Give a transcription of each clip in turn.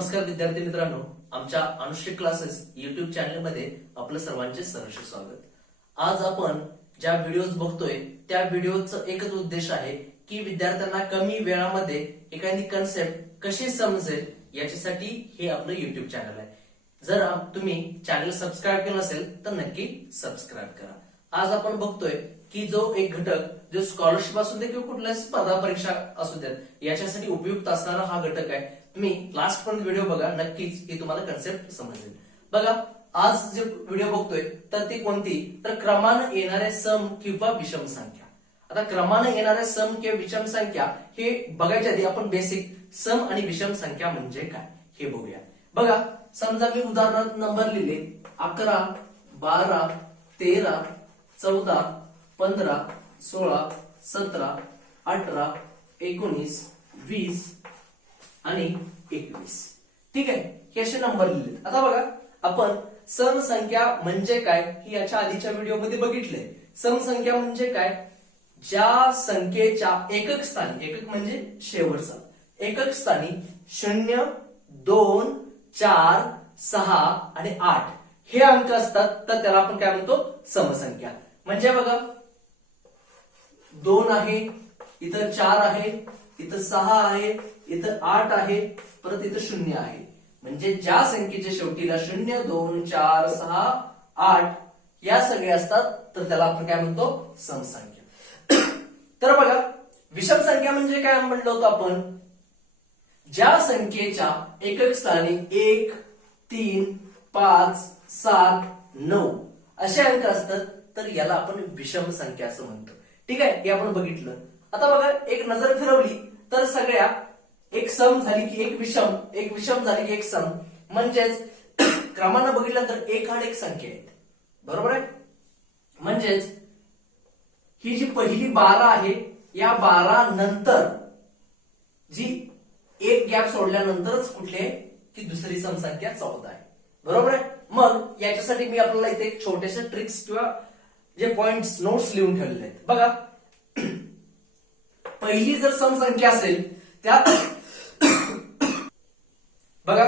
नमस्कार विद्यार्थी मित्रांनो, आमच्या अनुश्री क्लासेस युट्यूब चॅनल मध्ये आपलं सर्वांचे सहर्ष स्वागत। आज आपण ज्या व्हिडिओज बघतोय त्या व्हिडिओचा एकच उद्देश आहे की विद्यार्थ्यांना कमी वेळामध्ये एखादी कन्सेप्ट कशी समजेल याच्यासाठी हे आपलं युट्यूब चॅनल आहे। जर तुम्ही चॅनल सबस्क्राईब केलं नसेल तर नक्की सबस्क्राईब करा। आज आपण बघतोय की जो एक घटक जो स्कॉलरशिप असू दे किंवा कुठल्याही स्पर्धा परीक्षा असू देत याच्यासाठी उपयुक्त असणारा हा घटक आहे। तुम्ही लास्ट पर्यंत व्हिडिओ बघा, नक्कीच हे तुम्हाला कन्सेप्ट समजेल। बघा, आज जे व्हिडिओ बघतोय तर ती कोणती, तर क्रमाने येणारे सम किंवा विषम संख्या। आता क्रमाने येणारे सम किंवा विषम संख्या हे बघायच्या आधी आपण बेसिक सम आणि विषम संख्या म्हणजे काय हे बघूया। बघा, समजा मी उदाहरणार्थ नंबर लिहिले 11, 12, 13, 14, 15, 16, 17, 18, 19, 20 आणि 21। ठीक आहे, हे असे नंबर लिहिले। आता बघा, आपण सम संख्या म्हणजे काय ही याच्या आधीच्या व्हिडिओमध्ये बघितले। सम संख्या म्हणजे काय, ज्या संख्येच्या एकक स्थानी, एकक म्हणजे शेवटचा, एकक स्थानी 0, 2, 4, 6 आणि 8 हे अंक असतात तर त्याला आपण काय म्हणतो, समसंख्या। म्हणजे बघा, 2 आहे, इथं 4 आहे, इथं 6 आहे, इथं 8 आहे, परत इथं 0 आहे। म्हणजे ज्या संख्येच्या शेवटीला 0, 2, 4, 6, 8 या सगळे असतात तर त्याला आपण काय म्हणतो, समसंख्या। तर बघा, विषम संख्या म्हणजे काय म्हणलं होतं आपण, ज्या संख्येच्या एकक स्थानी 1, 3, 5, 7, 9 असे अंक असतात तर याला आपण विषम संख्या असं म्हणतो। ठीक आहे, हे आपण बघितलं। आता बघा, एक नजर फिरवली तर सगळ्या एक सम झाली की एक विषम झाली की एक सम, म्हणजेच क्रमानं बघितल्यानंतर एक आणि एक संख्या आहेत, बरोबर आहे। म्हणजेच ही जी पहिली 12 आहे या 12 नंतर जी एक गॅप सोडल्यानंतरच कुठली आहे की दुसरी समसंख्या 14 आहे, बरोबर आहे। मग याच्यासाठी मी आपल्याला इथे एक छोटेसे ट्रिक्स किंवा जे पॉइंट्स नोट्स लिहून ठेवलेले आहेत। बघा, पहिली जर समसंख्या असेल त्या बघा,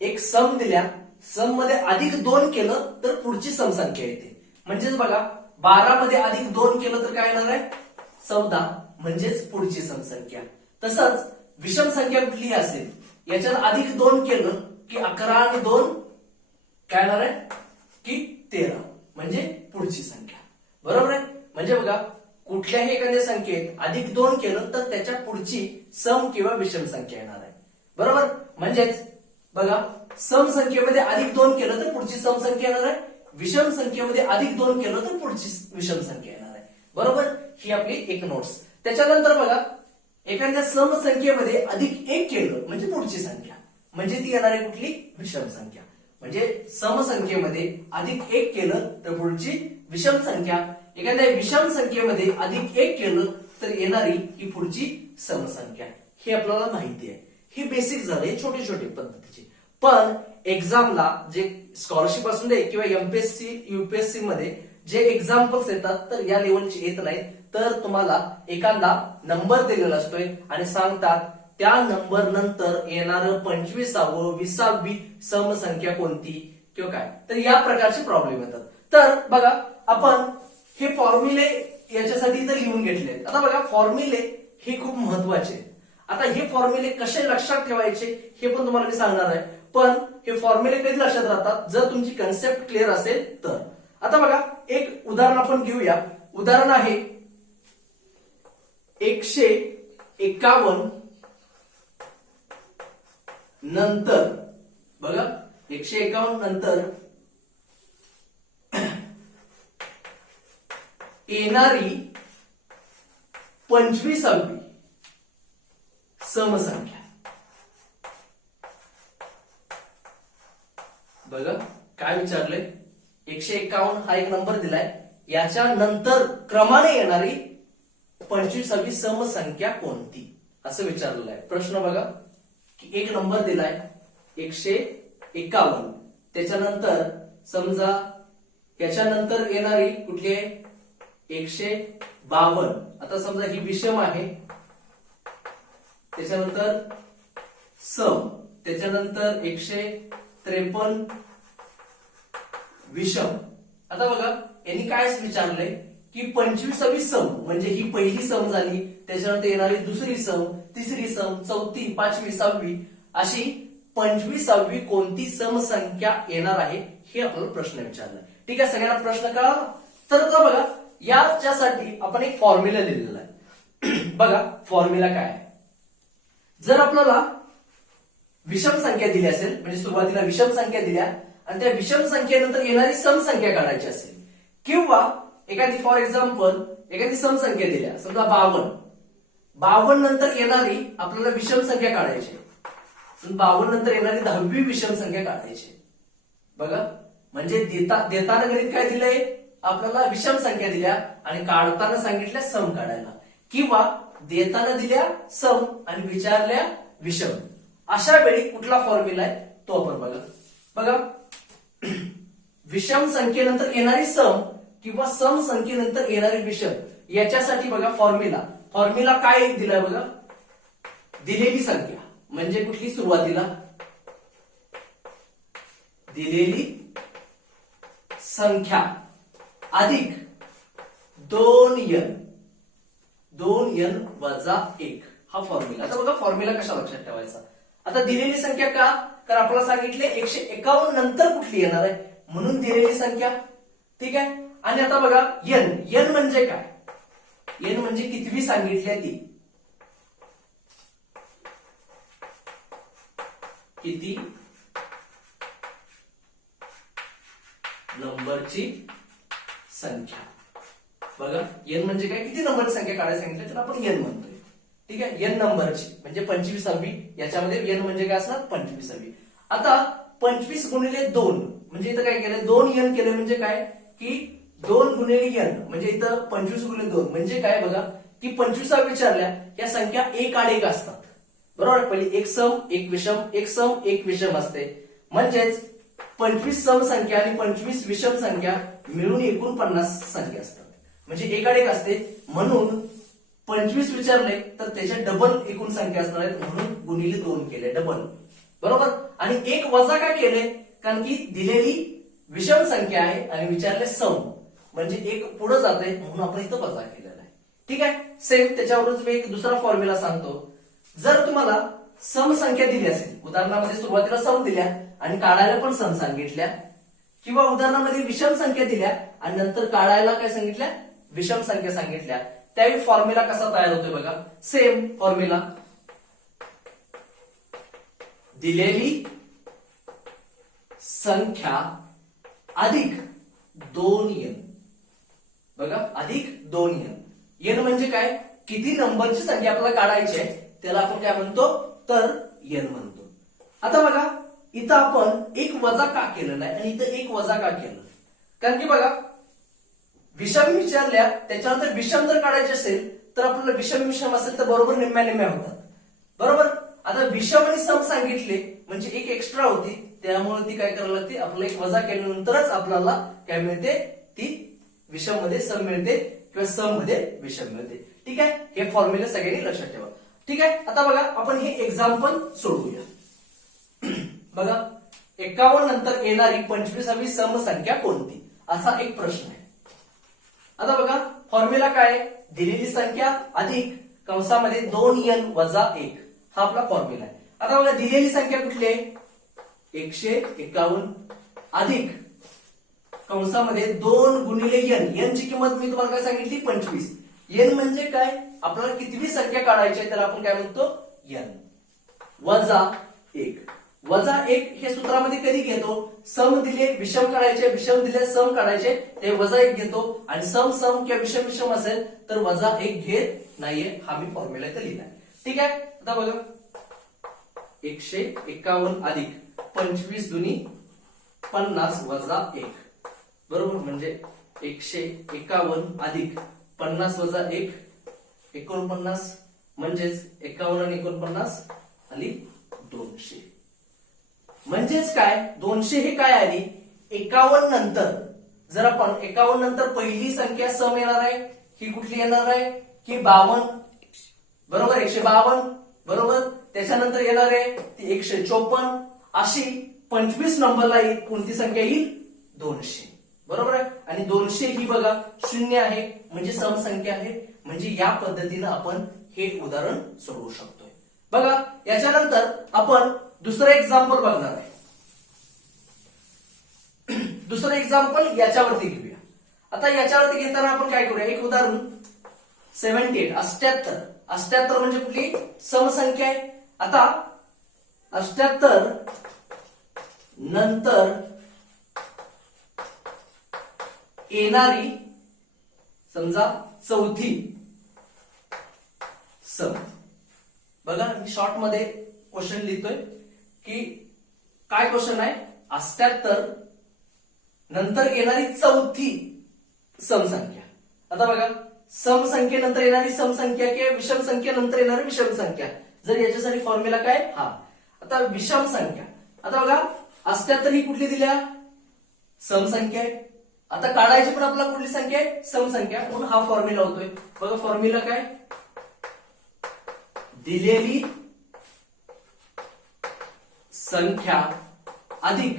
एक सम दिल्या, सम मध्ये अधिक 2 केलं तर पुढची समसंख्या येते। म्हणजेच बघा, 12 मध्ये अधिक 2 केलं तर काय येणार आहे, 14 म्हणजेच पुढची समसंख्या। तसंच विषम संख्या कुठलीही असेल याच्यात अधिक 2 केलं की 11 आणि 2 काय येणार आहे की 13 म्हणजे पुढची संख्या, बरोबर आहे। म्हणजे बघा, कुठल्याही एखाद्या संख्येत अधिक 2 केलं तर त्याच्या पुढची सम किंवा विषम संख्या येणार आहे, बरोबर। म्हणजेच बघा, सम संख्येमध्ये अधिक 2 केलं तर पुढची सम संख्या येणार आहे, विषम संख्येमध्ये अधिक 2 केलं तर पुढची विषम संख्या येणार आहे, बरोबर। ही आपली एक नोट्स। त्याच्यानंतर बघा, एखाद्या सम संख्येमध्ये अधिक 1 केलं म्हणजे पुढची संख्या, म्हणजे ती येणार आहे कुठली, विषम संख्या। म्हणजे सम संख्येमध्ये अधिक 1 केलं तर पुढची विषम संख्या, एखाद्या विषम संख्येमध्ये अधिक 1 केलं तर येणारी ही पुढची समसंख्या। हे आपल्याला माहिती आहे। ही बेसिक झाले छोटे छोटे पद्धतीचे, पण एक्झामला जे स्कॉलरशिप असू दे किंवा एमपीएससी यूपीएससी मध्ये जे एक्झाम्पल्स येतात तर या लेवलचे येत नाहीत। तर तुम्हाला एखादा नंबर दिलेला असतोय आणि सांगतात त्या नंबर नंतर येणारं 25वी 20वी समसंख्या कोणती किंवा काय, तर या प्रकारचे प्रॉब्लेम येतात। तर बघा, आपण हे फॉर्म्युले याच्यासाठी तर लिहून घेतले। आता बघा, फॉर्म्युले हे खूप महत्वाचे आहेत। आता हे फॉर्म्युले कसे लक्षात ठेवायचे हे पण तुम्हाला मी सांगणार आहे, पण हे फॉर्म्युले कधी लक्षात राहतात जर तुमची कन्सेप्ट क्लिअर असेल तर। आता बघा, एक उदाहरण आपण घेऊया। उदाहरण आहे 151 नंतर, बघा 151 नंतर येणारी 25वी समसंख्या। बघा काय विचारलंय, 151 हा एक नंबर दिलाय, याच्या नंतर क्रमाने येणारी 25वी समसंख्या कोणती असं विचारलेलं आहे। प्रश्न बघा की एक नंबर दिलाय 151, त्याच्यानंतर समजा याच्यानंतर येणारी कुठली आहे 152। आता समजा ही विषम आहे, त्याच्यानंतर सम, त्याच्यानंतर 153 विषम. आता बघा यांनी काय विचारलंय की 25वी सम म्हणजे ही पहिली सम झाली, त्याच्यानंतर येणारी दुसरी सम, तिसरी सम, चौथी, पाचवी, सहावी अशी 25वी कोणती सम संख्या येणार आहे हे आपल्याला प्रश्न विचारलाय. ठीक आहे, सगळ्यांना प्रश्न कळाला. तर आता बघा याच्यासाठी आपण एक फॉर्म्युला लिहिलेला आहे. बघा फॉर्म्युला काय आहे. जर आपल्याला विषम संख्या दिली असेल म्हणजे सुरुवातीला विषम संख्या दिल्या आणि त्या विषम संख्येनंतर येणारी सम संख्या काढायची असेल किंवा एखादी फॉर एक्झाम्पल एखादी सम संख्या दिल्या समजा 52 नंतर येणारी आपल्याला विषम संख्या काढायची, 52 नंतर येणारी 10वी विषम संख्या काढायची. बघा म्हणजे देताना गणित काय दिलंय आपल्याला विषम संख्या दिल्या आणि काढताना सांगितल्या सम काढायला, किंवा देताना दिल्या सम आणि विचारल्या विषम. अशा वेळी कुठला फॉर्म्युला आहे तो आपण बघा. विषम संख्येनंतर येणारी सम किंवा सम संख्येनंतर येणारी विषम याच्यासाठी बघा फॉर्म्युला काय दिलाय बघा. दिलेली संख्या म्हणजे कुठली सुरुवातीला दिलेली संख्या अधिक 2n वजा 1 हा फॉर्म्युला. आता बघा फॉर्म्युला कशा लक्षात ठेवायचा. आता दिलेली संख्या का, तर आपल्याला सांगितले 151 नंतर कुठली येणार आहे म्हणून दिलेली संख्या. ठीक आहे. आणि आता बघा n म्हणजे काय, n म्हणजे कितवी सांगितली ती, किती नंबरची संख्या. बघा n म्हणजे काय, किती नंबरची संख्या काढायला सांगितलं तर आपण n म्हणतोय. ठीक आहे, n नंबरची म्हणजे 25वी. याच्यामध्ये n म्हणजे काय असणार 25वी. आता 25 गुणिले 2 म्हणजे इथं काय केलं 2n केलं म्हणजे काय की 2 गुणिले n म्हणजे इथं 25 गुणिले 2 म्हणजे काय बघा की 25 विचारल्या या संख्या एक आड एक असतात. बरोबर, पहिली एक सम एक विषम, एक सम एक विषम असते. म्हणजेच 25 सम संख्या आणि 25 विषम संख्या मिळून एकूण 50 संख्या असतात. म्हणजे एक आड एक असते म्हणून 25 विचारले तर त्याच्या डबल एकूण संख्या असणार आहेत म्हणून गुणिले 2 केले डबल. बरोबर. आणि एक वजा का केले, कारण की दिलेली विषम संख्या आहे आणि विचारले सम म्हणजे एक पुढे जाते म्हणून आपण इथं वजा केलेला आहे. ठीक आहे. सेम त्याच्यावरच मी एक दुसरा फॉर्म्युला सांगतो. जर तुम्हाला सम संख्या दिली असेल, उदाहरणामध्ये सुरुवातीला सम दिल्या आणि काढायला पण सम सांगितल्या, किंवा उदाहरणामध्ये विषम संख्या दिल्या आणि नंतर काढायला काय सांगितल्या विषम संख्या सांगितल्या, त्यावेळी फॉर्म्युला कसा तयार होतोय बघा. सेम फॉर्म्युला दिलेली संख्या अधिक 2n. बघा अधिक 2n. n म्हणजे काय, किती नंबरची संख्या आपल्याला काढायची आहे त्याला आपण काय म्हणतो तर n म्हणतो. आता बघा इथं आपण एक वजा का केलं नाही आणि इथं एक वजा का केलं, कारण की बघा विषम विचारल्या त्याच्यानंतर विषम जर काढायचे असेल तर आपल्याला विषम असेल तर बरोबर निम्म्या होतात. बरोबर. आता विषम आणि सम सांगितले म्हणजे एक एक्स्ट्रा होती त्यामुळे ती काय करायला लागते आपल्याला एक वजा केल्यानंतरच आपल्याला काय मिळते ती विषम मध्ये सम मिळते किंवा सम मध्ये विषम मिळते. ठीक आहे. हे फॉर्म्युला सगळ्यांनी लक्षात ठेवा. ठीक आहे. आता बघा आपण हे एक्झाम्पल सोडवूया. बघा 51 नंतर येणारी 25वी सम संख्या कोणती असा एक प्रश्न आहे. आता बघा फॉर्म्युला काय, दिलेली संख्या अधिक कंसामध्ये 2n वजा 1 हा आपला फॉर्म्युला आहे. आता बघा दिलेली संख्या कुठली आहे 151 अधिक कंसामध्ये 2 गुणिले n ची किंमत मी तुम्हाला काय सांगितली 25. n म्हणजे काय आपल्याला कितवी संख्या काढायची आहे त्याला आपण काय म्हणतो n वजा 1. वजा 1 हे सूत्रामध्ये कधी घेतो, सम दिले विषम काढायचे, विषम दिले सम काढायचे, ते वजा 1 घेतो आणि सम किंवा विषम असेल तर वजा 1 घेत नाहीये. हा मी फॉर्म्युला इथे लिहिलाय. ठीक आहे. आता बघा 151 अधिक 25 दुनी 50 वजा 1 बरोबर म्हणजे 151 अधिक 50 वजा 1 49 म्हणजेच 51 आणि 49 आणि 200. म्हणजेच काय 200 हे काय आली 51 नंतर. जर आपण 51 नंतर पहिली संख्या सम येणार आहे ही कुठली येणार आहे की 52 बरोबर 152 बरोबर. त्याच्यानंतर येणार आहे ती 154, अशी 25 नंबरला कोणती संख्या येईल 200. बरोबर आहे. आणि 200 ही बघा शून्य आहे म्हणजे समसंख्या आहे. म्हणजे या पद्धतीनं आपण हे उदाहरण सोडवू शकतोय. बघा याच्यानंतर आपण दुसरं एक्झाम्पल बघणार आहे. दुसरं एक्झाम्पल याच्यावरती घेऊया. आता याच्यावरती घेताना आपण काय करूया, एक उदाहरण 78 78 म्हणजे कुठली समसंख्या आहे. आता 78 नंतर येणारी समजा चौथी सम. बघा मी शॉर्ट मध्ये क्वेश्चन लिहितोय की काय क्वेश्चन आहे, 78 नंतर येणारी चौथी समसंख्या. आता बघा समसंख्येनंतर येणारी समसंख्या किंवा विषम संख्येनंतर येणारी विषम संख्या, जर याच्यासाठी फॉर्म्युला काय हा. आता विषम संख्या, आता बघा 78 ही कुठली दिल्या समसंख्या आहे. आता काढायची पण आपल्याला कुठली संख्या आहे समसंख्या, म्हणून हा फॉर्म्युला होतोय. बघा फॉर्म्युला काय, दिलेली संख्या अधिक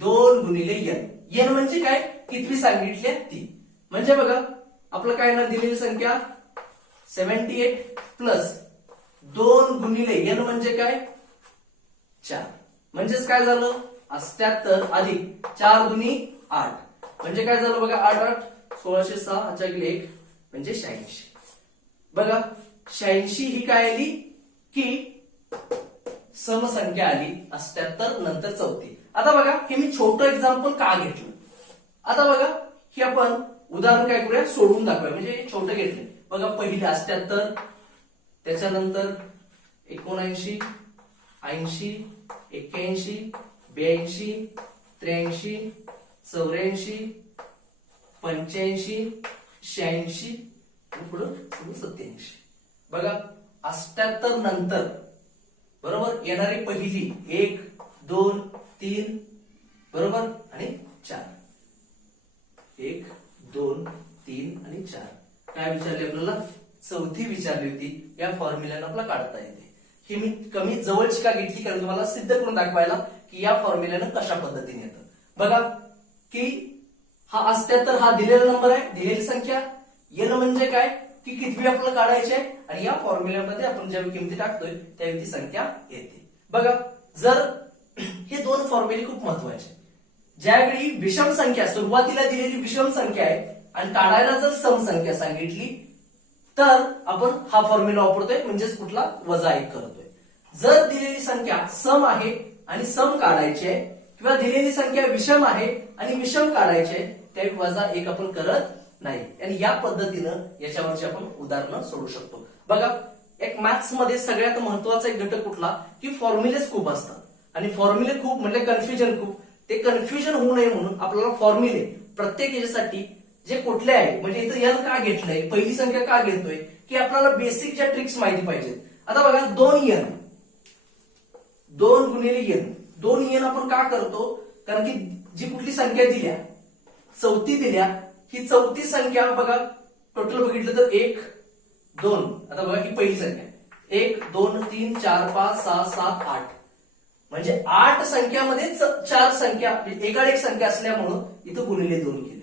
2 गुणिले n. n म्हणजे काय, कितवी सांगितली ती. म्हणजे बघा आपलं काय ना, दिलेली संख्या 78 प्लस 2 गुणिले n म्हणजे काय 4. म्हणजेच काय झालं 78 अधिक 4 दुनी 8 म्हणजे काय झालं बघा 8 8 1606 1 म्हणजे 86. बघा 86 ही काय आली की समसंख्या आली 78 नंतर चौथी. आता बघा हे मी छोटं एक्झाम्पल का घेतलं. आता बघा हे आपण उदाहरण काय करूया, सोडून दाखवूया. म्हणजे छोटं घेतलं. बघा पहिले 78, त्याच्यानंतर 79 80 81 82 83 84 85 86 पुढं 87. बघा 78 नंतर बरोबर येणारी पहिली 1 2 3 बरोबर आणि 4. 1 2 3 आणि 4. काय विचारले आपल्याला, चौथी विचारली होती. या फॉर्म्युल्यानं आपल्याला काढता येते. ही मी कमी जवळची का घेतली, कारण तुम्हाला सिद्ध करून दाखवायला की या फॉर्म्युल्यानं कशा पद्धतीने येतं. बघा की हा 78 हा दिलेला नंबर आहे, दिलेली संख्या. n म्हणजे काय की कितवी आपल्याला काढायची आहे, आणि या फॉर्म्युल्यामध्ये आपण ज्यावेळी किमती टाकतोय त्यावेळी ती संख्या येते. बघा जर हे दोन फॉर्म्युले खूप महत्वाचे. ज्यावेळी विषम संख्या सुरुवातीला दिलेली विषम संख्या आहे आणि काढायला जर सम संख्या सांगितली तर आपण हा फॉर्म्युला वापरतोय, म्हणजेच कुठला वजा 1 करतोय. जर दिलेली संख्या सम आहे आणि सम काढायची आहे, किंवा दिलेली संख्या विषम आहे आणि विषम काढायची आहे, त्यावेळी वजा 1 आपण करत नाही. आणि या पद्धतीनं याच्यावरची आपण उदाहरणं सोडू शकतो. बघा एक मॅथ्स मध्ये सगळ्यात महत्वाचा एक घटक कुठला की फॉर्म्युलेस खूप असतात, आणि फॉर्म्युले खूप म्हणजे कन्फ्युजन खूप. ते कन्फ्युजन होऊ नये म्हणून आपल्याला फॉर्म्युले प्रत्येक याच्यासाठी जे कुठले आहे, म्हणजे इथं n का घेतलंय, पहिली संख्या का घेतोय, की आपल्याला बेसिक ज्या ट्रिक्स माहिती पाहिजेत. आता बघा 2n 2 गुणिले n 2n आपण का करतो, कारण की जी कुठली संख्या दिल्या चौथी दिल्या, ही चौथी संख्या बघा टोटल बघितलं तर 1 2. आता बघा ही पहिली संख्या 1 2 3 4 5 6 7 8, म्हणजे 8 संख्यामध्ये 4 संख्या एकाड एक संख्या असल्यामुळं इथं गुणिले 2 केले.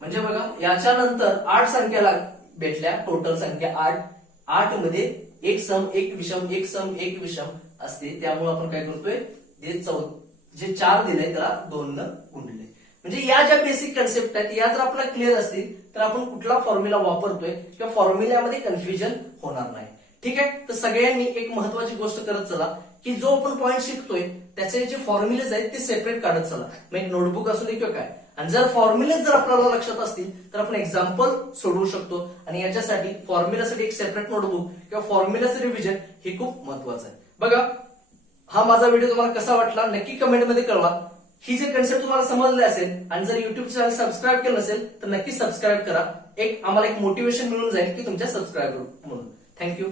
म्हणजे बघा याच्यानंतर 8 संख्याला भेटल्या, टोटल संख्या 8. 8 मध्ये एक सम एक विषम एक सम एक विषम असते, त्यामुळे आपण काय करतोय जे 4 दिले त्याला 2 न गुणले. म्हणजे या ज्या बेसिक कन्सेप्ट आहेत या जर आपल्याला क्लिअर असतील तर आपण कुठला फॉर्म्युला वापरतोय किंवा फॉर्म्युल्यामध्ये कन्फ्युजन होणार नाही. ठीक आहे. तर सगळ्यांनी एक महत्वाची गोष्ट करत चला की जो आपण पॉईंट शिकतोय त्याचे जे फॉर्म्युलेज आहेत ते सेपरेट काढत चला. म्हणजे नोटबुक असू दे किंवा काय, आणि जर फॉर्म्युलेज जर आपल्याला लक्षात असतील तर आपण एक्झाम्पल सोडवू शकतो. आणि याच्यासाठी फॉर्म्युलासाठी एक सेपरेट नोटबुक किंवा फॉर्म्युलाचं रिव्हिजन हे खूप महत्वाचं आहे. बघा हा माझा व्हिडिओ तुम्हाला कसा वाटला नक्की कमेंटमध्ये कळवा. ही जे कन्सेप्ट तुम्हाला समजले असेल आणि जर युट्यूब चॅनल सबस्क्राईब केलं नसेल तर नक्की सबस्क्राईब करा. आम्हाला एक मोटिवेशन मिळून जाईल की तुमच्या सबस्क्राईबर म्हणून. थँक्यू.